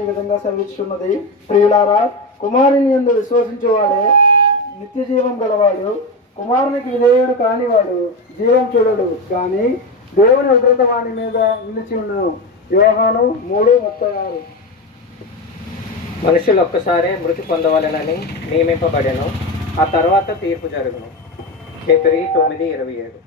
ఈ విధంగా సెలవిస్తున్నది ప్రియులారా కుమారుని ఎందు విశ్వసించేవాడే నిత్య జీవం గలవాడు కుమారునికి విధేయుడు కానివాడు జీవం చూడడు. కానీ దేవుని ఉగ్రత వాని మీద నిలిచి ఉండను యోహాను మూడు ముప్పై ఆరు. మనుషులు ఒక్కసారే మృతి పొందవలెనని నియమింపబడెను. ఆ తర్వాత తీర్పు జరుగును. ఫిబ్రవరి తొమ్మిది ఇరవై ఏడు.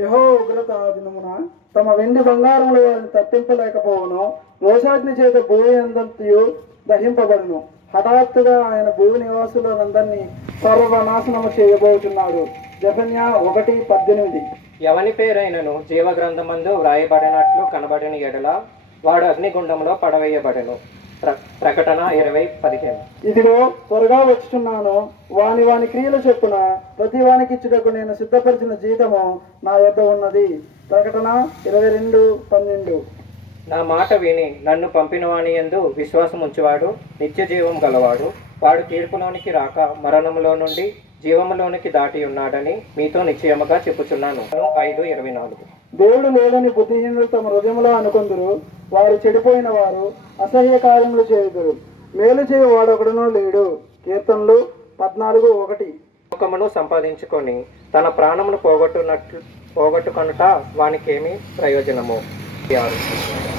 యహో ఉగ్రత దినమున తమ వెండి బంగారముల వారిని తప్పింపలేకపోవను. రోషాగ్ని చేత భూమి అందంతయు దహింపబడును. హఠాత్తుగా ఆయన భూ నివాసులందరినీ సర్వనాశనము చేయబోతున్నాడు. జఫన్య ఒకటి పద్దెనిమిది. ఎవని పేరైనను జీవ గ్రంథమందు వ్రాయబడినట్లు కనబడిన ఎడల వాడు అగ్నిగుండంలో పడవేయబడెను. ప్ర- ప్రకటన ఇరవై పదిహేను. ఇదిగో త్వరగా వచ్చుచున్నాను. వాని వాని క్రియలు చెప్పున ప్రతి వానికి ఇచ్చుటకు నేను సిద్ధపరిచిన జీతము నా యొద్ద ఉన్నది. ప్రకటన ఇరవై రెండు పన్నెండు. నా మాట విని నన్ను పంపిన వాని యందు విశ్వాసం ఉంచువాడు నిత్య జీవం గలవాడు. వాడు తీర్పులోనికి రాక మరణములో నుండి జీవములోనికి దాటి ఉన్నాడని మీతో నిశ్చయముగా చెప్పుచున్నాను. ఐదు ఇరవై నాలుగు. దేవుడు లేడని బుద్ధిహీనులు తమ హృదయంలో అనుకొందురు. వారు చెడిపోయిన వారు అసహ్య కార్యములు చేయుదురు. మేలు చేయ వాడొకడునూ లేడు. కీర్తనలు పద్నాలుగు ఒకటి. లోకమును సంపాదించుకొని తన ప్రాణమును పోగొట్టునట్లు పోగొట్టుకొనుట వానికేమి ప్రయోజనము.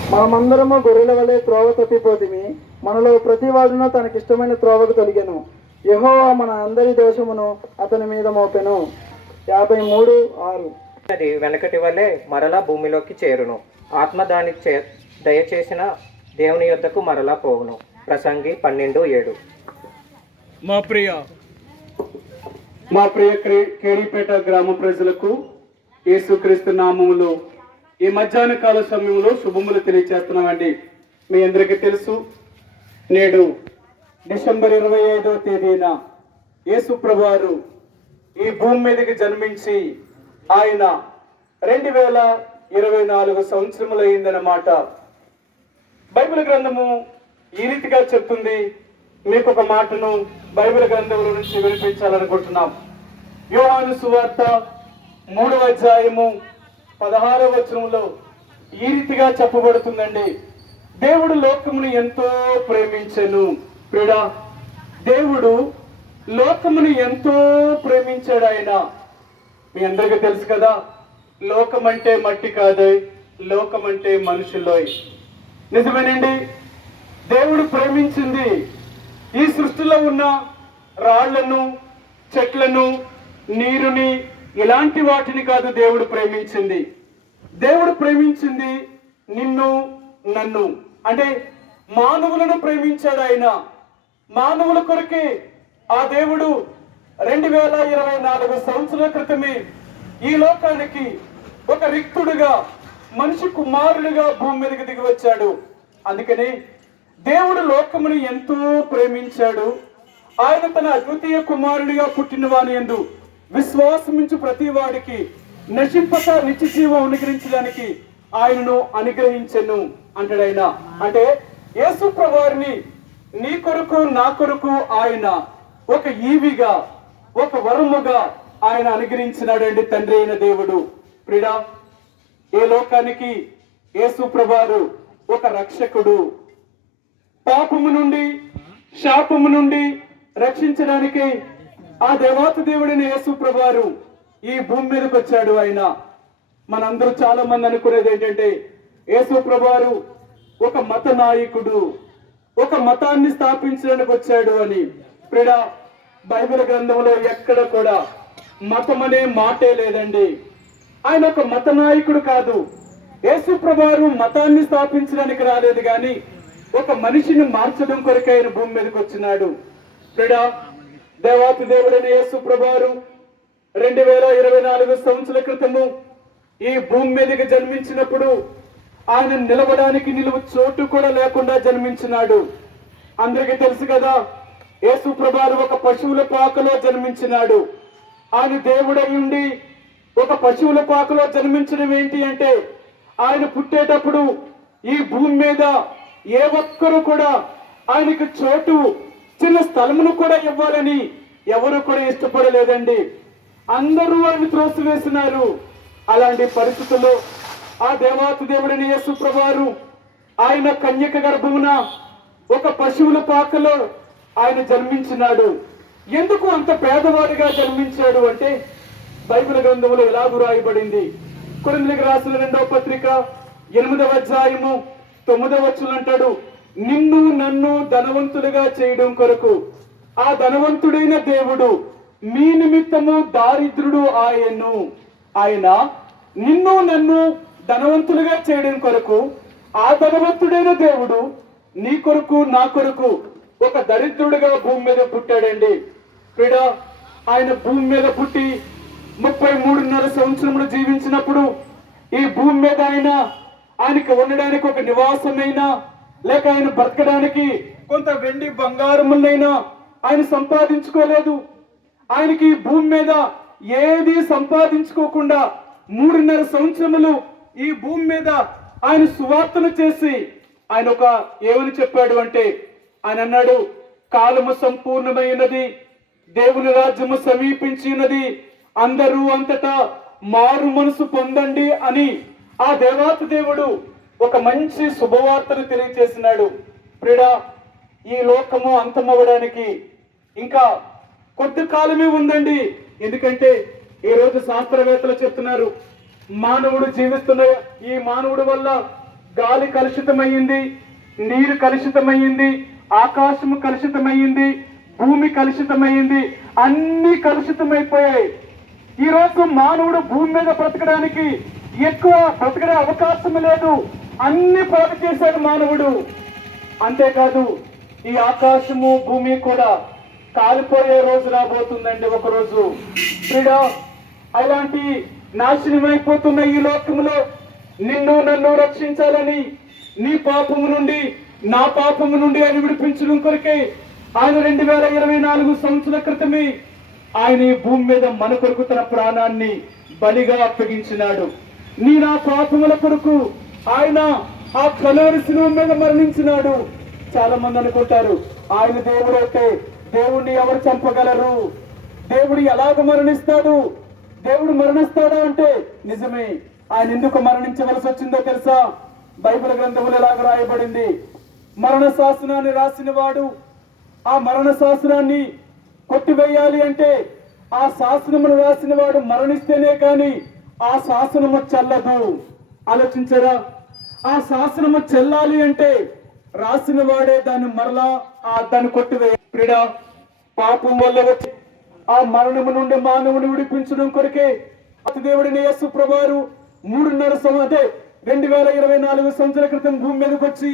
మనమందరము గొర్రెల వలె త్రోవ తప్పిపోతిమి. మనలో ప్రతి వాడును తనకిష్టమైన త్రోవకు తొలిగెను. యెహోవా మన అందరి దోషమును అతని మీద మోపెను. యాభై మూడు ఆరు. అది వెనకటి వలె మరలా భూమిలోకి చేరును. ఆత్మ దాని చే దయచేసిన దేవుని యొద్దకు మరలా పోవును. ప్రసంగి పన్నెండు ఏడు. మా ప్రియ. మా ప్రియ క్రే- కేడిపేట గ్రామ ప్రజలకు యేసుక్రీస్తు నామములో ఈ మధ్యాహ్న కాల సమయంలో శుభములు తెలియజేస్తున్నామండి మీ అందరికీ తెలుసు నేడు డిసెంబర్ ఇరవై ఐదవ తేదీన యేసుప్రభువారు ఈ భూమి మీదకి జన్మించి ఆయన రెండు వేల ఇరవై నాలుగు సంవత్సరములు అయిందన్నమాట. బైబిల్ గ్రంథము ఈ రీతిగా చెప్తుంది మీకు ఒక మాటను బైబిల్ గ్రంథంలో నుంచి వినిపించాలనుకుంటున్నాం. యోహాను సువార్త మూడవ అధ్యాయము పదహారో వచనంలో ఈ రీతిగా చెప్పబడుతుందండి. దేవుడు లోకమును ఎంతో ప్రేమించెను. ప్రిడా దేవుడు లోకమును ఎంతో ప్రేమించాడు ఆయన. మీ అందరికీ తెలుసు కదా లోకం అంటే మట్టి కాదు లోకం అంటే మనుషులోయ్ నిజమేనండి దేవుడు ప్రేమించింది ఈ సృష్టిలో ఉన్న రాళ్ళను చెట్లను నీరుని ఇలాంటి వాటిని కాదు దేవుడు ప్రేమించింది. దేవుడు ప్రేమించింది నిన్ను నన్ను. అంటే మానవులను ప్రేమించాడు ఆయన. మానవుల కొరకే ఆ దేవుడు రెండు వేల ఇరవై నాలుగు సంవత్సరాల క్రితమే ఈ లోకానికి ఒక రిక్తుడుగా మనిషి కుమారుడిగా భూమి మీదకి దిగి వచ్చాడు. అందుకని దేవుడు లోకమును ఎంతో ప్రేమించాడు. ఆయన తన అద్వితీయ కుమారుడిగా పుట్టిన వాని ఎందు విశ్వాసమించు ప్రతి వాడికి నశింపక నిత్య జీవం అనుగ్రహించడానికి ఆయనను అనుగ్రహించను అంటాడు అంటే యేసు వారిని నీ కొరకు నా కొరకు ఆయన ఒక ఈవిగా ఒక వరముగా ఆయన అనుగ్రహించినాడండి తండ్రి అయిన దేవుడు. ప్రిడా ఏ లోకానికి యేసు ఒక రక్షకుడు? పాపము నుండి శాపము నుండి రక్షించడానికి ఆ దేవాత దేవుడిని యేసు ప్రభువారు ఈ భూమి మీదకి వచ్చాడు ఆయన. మనందరూ చాలా మంది అనుకునేది ఏంటంటే యేసు ప్రభువారు ఒక మత నాయకుడు ఒక మతాన్ని స్థాపించడానికి వచ్చాడు అని. ప్రిడా బైబిల్ గ్రంథంలో ఎక్కడ కూడా మతం అనే మాటే లేదండి. ఆయన ఒక మత నాయకుడు కాదు. యేసు ప్రభువారు మతాన్ని స్థాపించడానికి రాలేదు కానీ ఒక మనిషిని మార్చడం కొరకు ఆయన భూమి మీదకి వచ్చినాడు. ప్రిడా దేవాతి దేవుడైన యేసు ప్రభారు రెండు వేల ఇరవై నాలుగు సంవత్సరాల క్రితము ఈ భూమి మీదకి జన్మించినప్పుడు ఆయన నిలవడానికి నిలువు చోటు కూడా లేకుండా జన్మించినాడు. అందరికీ తెలుసు కదా యేసు ప్రభారు ఒక పశువుల పాకలో జన్మించినాడు. ఆయన దేవుడై ఉండి ఒక పశువుల పాకలో జన్మించడం ఏంటి అంటే ఆయన పుట్టేటప్పుడు ఈ భూమి మీద ఏ ఒక్కరు కూడా ఆయనకు చోటు చిన్న స్థలమును కూడా ఇవ్వాలని ఎవరు కూడా ఇష్టపడలేదండి. అందరూ ఆయన త్రోసివేసినారు. అలాంటి పరిస్థితుల్లో ఆ దేవాతి దేవుడిని యేసు ప్రభువారు ఆయన కన్యక గర్భమున ఒక పశువుల పాకలో ఆయన జన్మించినాడు. ఎందుకు అంత పేదవాడిగా జన్మించాడు అంటే బైబిల్ గ్రంథంలో ఎలా రాయబడింది. కొరిందులకు రాసిన రెండవ పత్రిక ఎనిమిదవ అధ్యాయము తొమ్మిదవ వచ్చులు అంటాడు నిన్ను నన్ను ధనవంతులుగా చేయడం కొరకు. ఆ ధనవంతుడైన దేవుడు మీ నిమిత్తము దారిద్రుడు ఆయన్ను. ఆయన నిన్ను నన్ను ధనవంతులుగా చేయడం కొరకు ఆ ధనవంతుడైన దేవుడు నీ కొరకు నా కొరకు ఒక దరిద్రుడిగా భూమి మీద పుట్టాడండి. క్రీడ ఆయన భూమి మీద పుట్టి ముప్పై మూడున్నర సంవత్సరములు జీవించినప్పుడు ఈ భూమి మీద ఆయన ఆయనకి ఉండడానికి ఒక నివాసమైనా లేక ఆయన బ్రతకడానికి కొంత వెండి బంగారములైనా ఆయన సంపాదించుకోలేదు. ఆయనకి ఈ భూమి మీద ఏది సంపాదించుకోకుండా మూడున్నర సంవత్సరములు ఈ భూమి మీద ఆయన సువార్తను చేసి ఆయన ఒక ఏమని చెప్పాడు అంటే ఆయన అన్నాడు కాలము సంపూర్ణమైనది దేవుని రాజ్యము సమీపించినది అందరూ అంతటా మారు మనసు పొందండి అని ఆ దేవాత దేవుడు ఒక మంచి శుభవార్తను తెలియజేసినాడు ప్రిడా ఈ లోకము అంతమవ్వడానికి ఇంకా కొద్ది కాలమే ఉందండి. ఎందుకంటే ఈరోజు శాస్త్రవేత్తలు చెప్తున్నారు మానవుడు జీవిస్తున్న ఈ మానవుడు వల్ల గాలి కలుషితమయ్యింది నీరు కలుషితమయ్యింది ఆకాశము కలుషితమయ్యింది భూమి కలుషితమయ్యింది అన్ని కలుషితమైపోయాయి. ఈ రోజు మానవుడు భూమి మీద బ్రతకడానికి ఎక్కువ బ్రతకడే అవకాశం లేదు. అన్ని పాటు చేశాడు మానవుడు. అంతేకాదు ఈ ఆకాశము భూమి కూడా కాలిపోయే రోజు రాబోతుందండి ఒకరోజు. క్రీడా అలాంటి నాశనమైపోతున్న ఈ లోకములో నిన్ను నన్ను రక్షించాలని నీ పాపము నుండి నా పాపము నుండి ఆయన విడిపించడం కొరకే ఆయన రెండు వేల ఇరవై నాలుగు సంవత్సరాల క్రితమే ఆయన ఈ భూమి మీద మన కొరకు తన ప్రాణాన్ని బలిగా అప్పగించినాడు. నీ నా పాపముల కొరకు ఆయన ఆ కలవరి శిలువ మీద మరణించినాడు. చాలా మంది అనుకుంటారు ఆయన దేవుడు అయితే దేవుణ్ణి ఎవరు చంపగలరు? దేవుడు ఎలాగ మరణిస్తాడు? దేవుడు మరణిస్తాడా అంటే నిజమే ఆయన ఎందుకు మరణించవలసి వచ్చిందో తెలుసా? బైబిల్ గ్రంథములు ఎలాగ రాయబడింది? మరణ శాసనాన్ని రాసిన వాడు ఆ మరణ శాసనాన్ని కొట్టివేయాలి అంటే ఆ శాసనమును రాసిన వాడు మరణిస్తేనే కానీ ఆ శాసనము చల్లదు. ఆలోచించరా? ఆ శాసనము చెల్లాలి అంటే రాసిన వాడే దాన్ని మరలా ఆ దాన్ని కొట్టివే. క్రీడా పాపం వల్ల వచ్చి ఆ మరణము నుండి మానవుని విడిపించడం కొరకే అతి దేవుడిని యేసు ప్రభువారు మూడున్నర సంవత్సరం అంటే రెండు వేల ఇరవై నాలుగు సంవత్సరాల క్రితం భూమి మీదకి వచ్చి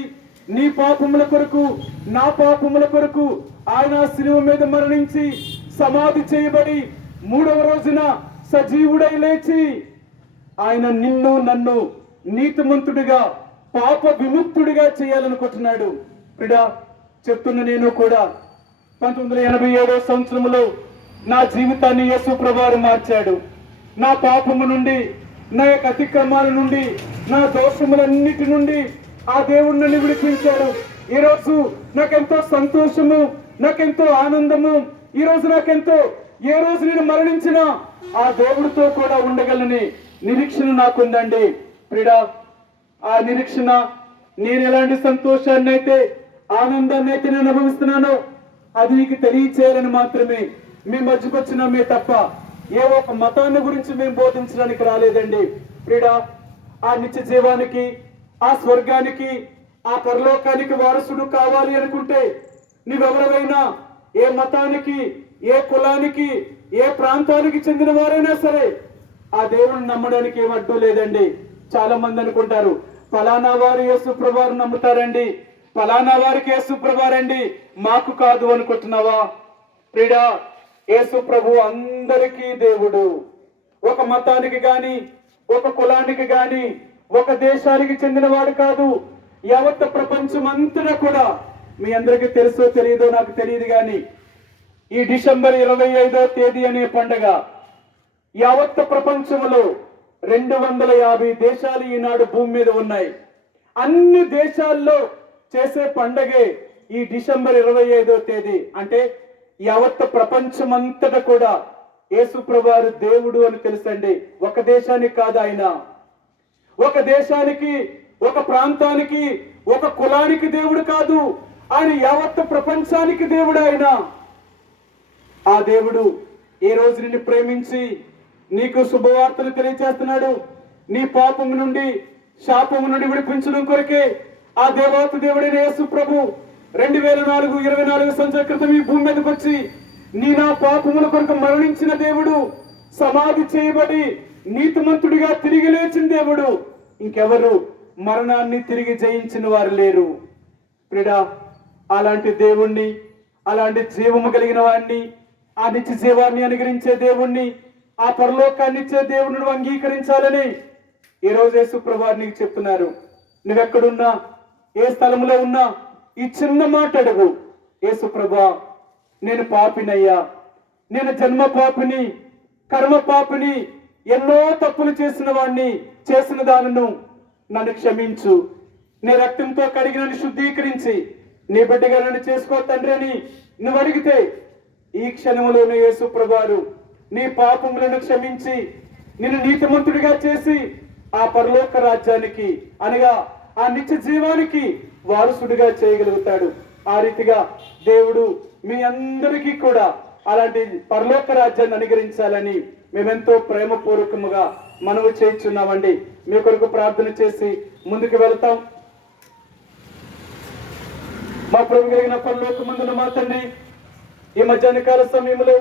నీ పాపముల కొరకు నా పాపముల కొరకు ఆయన శిలువ మీద మరణించి సమాధి చేయబడి మూడవ రోజున సజీవుడై లేచి ఆయన నిన్ను నన్ను నీతిమంతుడిగా పాప విముక్తుడిగా చేయాలనుకుంటున్నాడు. ప్రిడా చెప్తున్న నేను కూడా పంతొమ్మిది వందల ఎనభై ఏడో సంవత్సరంలో నా జీవితాన్ని యేసు ప్రభువారు మార్చాడు. నా పాపము నుండి నా యొక్క అతిక్రమాల నుండి నా దోషములన్నిటి నుండి ఆ దేవుడు నన్ను విడిపించాడు. ఈ రోజు నాకెంతో సంతోషము నాకెంతో ఆనందము ఈ రోజు నాకెంతో ఏ రోజు నేను మరణించినా ఆ దేవుడితో కూడా ఉండగలని నిరీక్షణ నాకుందండి. ప్రిడా ఆ నిరీక్షణ నేను ఎలాంటి సంతోషాన్ని అయితే ఆనందాన్ని అయితే నేను అనుభవిస్తున్నానో అది నీకు తెలియచేయాలని మాత్రమే మేము మధ్యకొచ్చినామే తప్ప ఏ ఒక మతాన్ని గురించి మేము బోధించడానికి రాలేదండి. ప్రిడా ఆ నిత్య జీవానికి ఆ స్వర్గానికి ఆ పరలోకానికి వారసుడు కావాలి అనుకుంటే నువ్వెవరైనా ఏ మతానికి ఏ కులానికి ఏ ప్రాంతానికి చెందిన వారైనా సరే ఆ దేవుని నమ్మడానికి ఏం అడ్డు లేదండి. చాలా మంది అనుకుంటారు ఫలానా వారు యేసుప్రభువారు నమ్ముతారండి. ఫలానా వారికి యేసుప్రభువారండి మాకు కాదు అనుకుంటున్నావా? ప్రిడా యేసుప్రభు అందరికీ దేవుడు. ఒక మతానికి గాని ఒక కులానికి గాని ఒక దేశానికి చెందినవాడు కాదు. యావత్ ప్రపంచం అంతటా కూడా మీ అందరికీ తెలుసో తెలియదో నాకు తెలియదు కానీ ఈ డిసెంబర్ ఇరవై ఐదో తేదీ అనే పండగ యావత్ ప్రపంచంలో రెండు వందల యాభై దేశాలు ఈనాడు భూమి మీద ఉన్నాయి. అన్ని దేశాల్లో చేసే పండగే ఈ డిసెంబర్ ఇరవై ఐదో తేదీ. అంటే యావత్ ప్రపంచమంతట కూడా యేసుప్రభారు దేవుడు అని తెలుసండి. ఒక దేశానికి కాదు ఆయన. ఒక దేశానికి ఒక ప్రాంతానికి ఒక కులానికి దేవుడు కాదు. ఆయన యావత్ ప్రపంచానికి దేవుడు ఆయన. ఆ దేవుడు ఈ రోజు నిన్ను ప్రేమించి నీకు శుభవార్తలు తెలియజేస్తున్నాడు. నీ పాపము నుండి శాపము నుండి విడిపించడం కొరకే ఆ దేవాత దేవుడైన యేసు ప్రభు రెండు వేల నాలుగు ఇరవై నాలుగు సంవత్సరాల క్రితం ఈ భూమి మీదకి వచ్చి నీ నా పాపముల కొరకు మరణించిన దేవుడు సమాధి చేయబడి నీతిమంతుడిగా తిరిగి లేచిన దేవుడు. ఇంకెవరు మరణాన్ని తిరిగి జయించిన వారు లేరు. ప్రిడా అలాంటి దేవుణ్ణి అలాంటి జీవము కలిగిన వాడిని ఆ నిత్య జీవాన్ని అనుగ్రహించే దేవుణ్ణి ఆ పరలోకాన్ని ఇచ్చే దేవుని నువ్వు అంగీకరించాలని ఈ రోజు యేసుప్రభు నీకు చెప్తున్నారు. నువ్వెక్కడున్నా? ఏ స్థలంలో ఉన్నా? ఈ చిన్న మాట అడుగు. యేసుప్రభా నేను పాపినయ్యా. నేను జన్మ పాపిని కర్మ పాపిని ఎన్నో తప్పులు చేసిన వాడిని చేసిన దానిను నన్ను క్షమించు. నీ రక్తంతో కడిగి నన్ను శుద్ధీకరించి నీ బిడ్డగా నన్ను చేసుకో తండ్రి అని నువ్వు అడిగితే ఈ క్షణంలోనే యేసుప్రభారు నీ పాపములను క్షమించి నిన్ను నీతిమంతుడిగా చేసి ఆ పరలోక రాజ్యానికి అనగా ఆ నిత్య జీవానికి వారసుడిగా చేయగలుగుతాడు. ఆ రీతిగా దేవుడు మీ అందరికీ కూడా అలాంటి పరలోక రాజ్యాన్ని అనుగ్రహించాలని మేమెంతో ప్రేమపూర్వకముగా మనవి చేయించున్నామండి. మీ కొరకు ప్రార్థన చేసి ముందుకు వెళ్తాం. మా ప్రభు కలిగిన పరలోకమందున మా తండ్రి ఈ మధ్యాహ్న కాల సమయంలో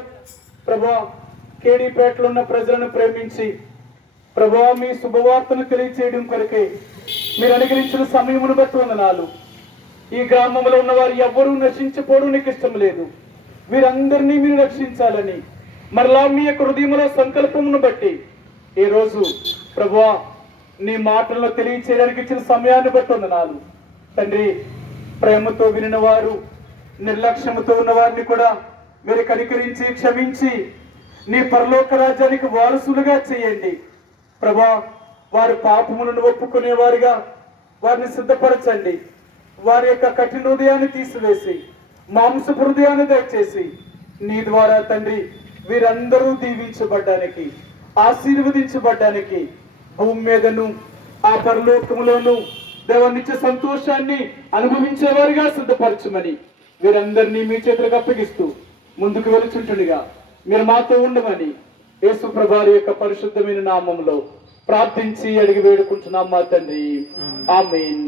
ప్రభా కేడీపేటలో ఉన్న ప్రజలను ప్రేమించి ప్రభా మీ శుభవార్తను తెలియచేయడం కొరకే మీరు అనుగ్రహించిన సమయమును బట్టి వందనాలు. ఈ గ్రామంలో ఉన్న వారు ఎవ్వరూ నశించిపోవడం నీకు ఇష్టం లేదు. వీరందరినీ మీరు రక్షించాలని మరలా మీ యొక్క హృదయంలో సంకల్పమును బట్టి ఈ రోజు ప్రభువా నీ మాటల్లో తెలియచేయడానికి ఇచ్చిన సమయాన్ని బట్టి వందనాలు. తండ్రి ప్రేమతో వినిన వారు నిర్లక్ష్యముతో ఉన్న వారిని కూడా మీరు కనికరించి క్షమించి నీ పరలోక రాజ్యానికి వారసులుగా చేయండి. ప్రభా వారి పాపములను ఒప్పుకునేవారిగా వారిని సిద్ధపరచండి. వారి యొక్క కఠిన హృదయాన్ని తీసివేసి మాంస హృదయాన్ని దయచేసి నీ ద్వారా తండ్రి వీరందరూ దీవించబడ్డానికి ఆశీర్వదించబడ్డానికి భూమి మీదను ఆ పరలోకములోను దేవనిచ్చే సంతోషాన్ని అనుభవించేవారిగా సిద్ధపరచమని వీరందరినీ మీ చేతులకు అప్పగిస్తూ ముందుకు వెలుచుంటుండగా మీరు మాతో ఉండమని యేసు ప్రభారి యొక్క పరిశుద్ధమైన నామంలో ప్రార్థించి అడిగి వేడుకుంటున్నాం మా తండ్రి. ఆమెన్.